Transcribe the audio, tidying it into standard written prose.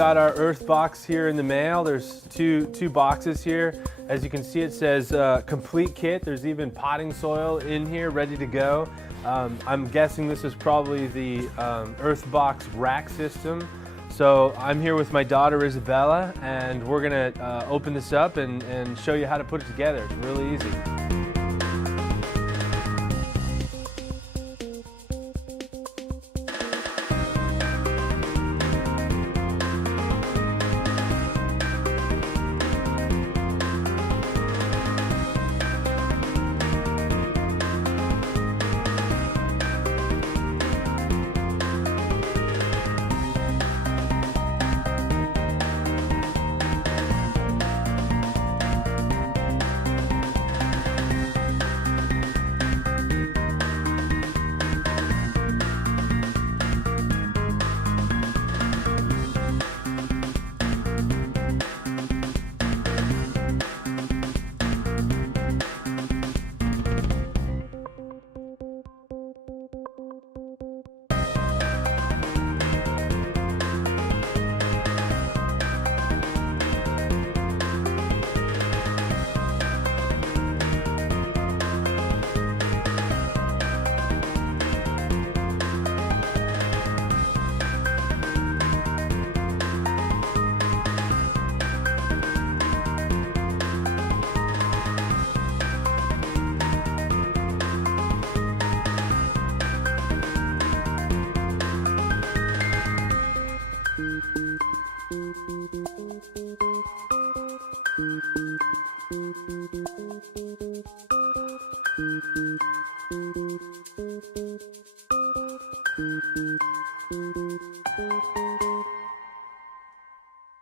got our Earthbox here in the mail. There's two boxes here. As you can see, it says complete kit. There's even potting soil in here ready to go. I'm guessing this is probably the Earthbox rack system. So I'm here with my daughter Isabella, and we're gonna open this up and show you how to put it together. It's really easy.